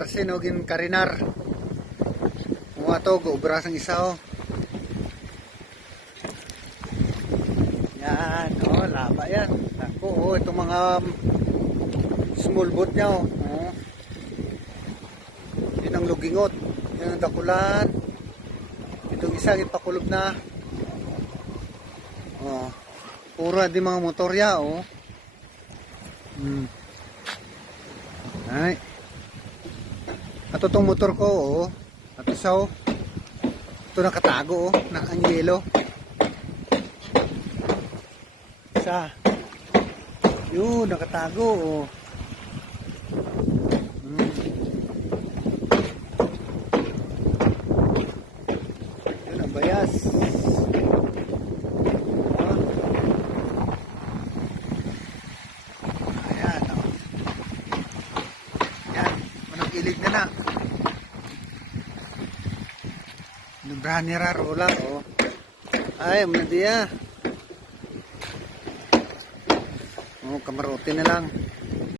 parsin o gin karinar. Mga to, guubras ang isa o. Yan, o, laba yan. Ako, o, itong mga small boat niya o. Yan ang lugingot. Yan ang dakulan. Itong isa, ipakulob na. O, pura di mga motorya o. Ay. Ato tong motor ko oh. Ato sa oh. Ito nakatago oh, na ang yelo. Isa. Yun, nakatago oh. Yun ang bayas. Ilig na na. Nubrahan ni Rarola oh. Ay, muna diya. Oh, kamarote na lang.